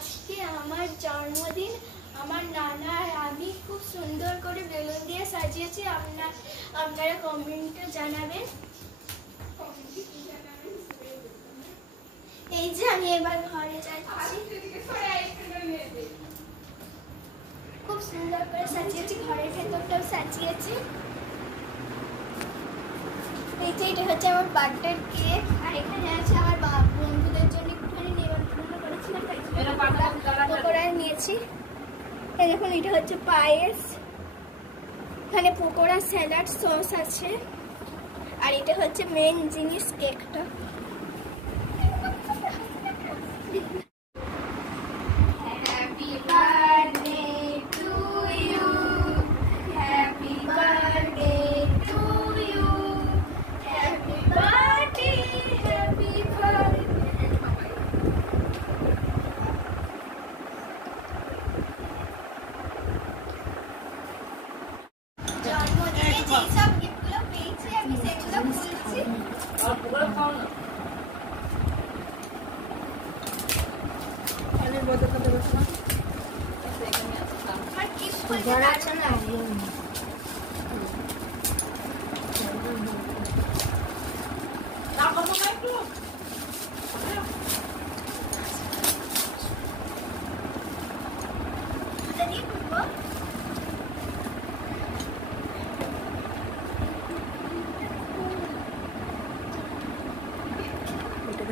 আজকে আমার জন্মদিন। আমার নানা আর আমি খুব সুন্দর করে বেলুন দিয়ে সাজিয়েছি। আপনারা কমেন্টে জানাবেন। এই যে আমি এবার ঘরে যাচ্ছি। খুব সুন্দর করে সাজিয়েছি, ঘরের ভেতরটাও সাজিয়েছি। এই যে এটা হচ্ছে আমার বার্থডে কেক, আর এখানে আছে আমার বন্ধুদের জন্য একটুখানি নেমন্তন্ন করেছিলাম, পকোড়া নিয়েছি। এই দেখুন, এটা হচ্ছে পায়েস, এখানে পকোড়া, স্যালাড, সস আছে। আর এটা হচ্ছে মেন জিনিস, কেকটা।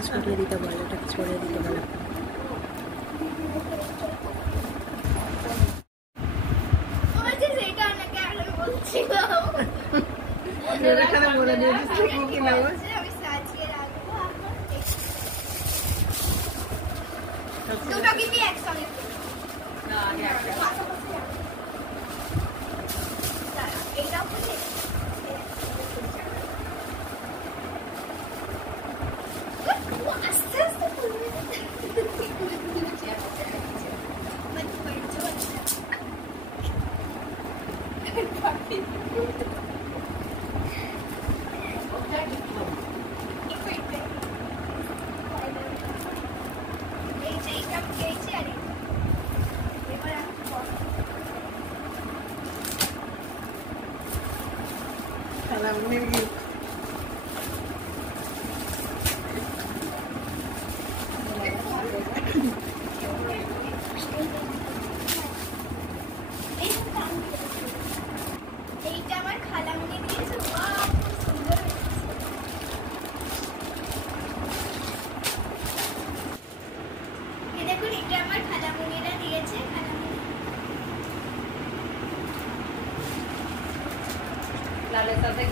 ছড়িয়ে দিতে বলো, ওটাকে ছড়িয়ে দিতে বলো।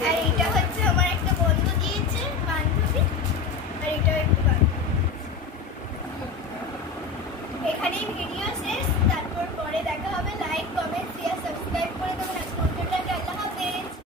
আর এটা হচ্ছে আমার একটা বন্ধু দিয়েছে, বান্ধবী। আর এটাও একটু এখানেই ভিডিও শেষ। তারপর পরে দেখা হবে। Like, comment, share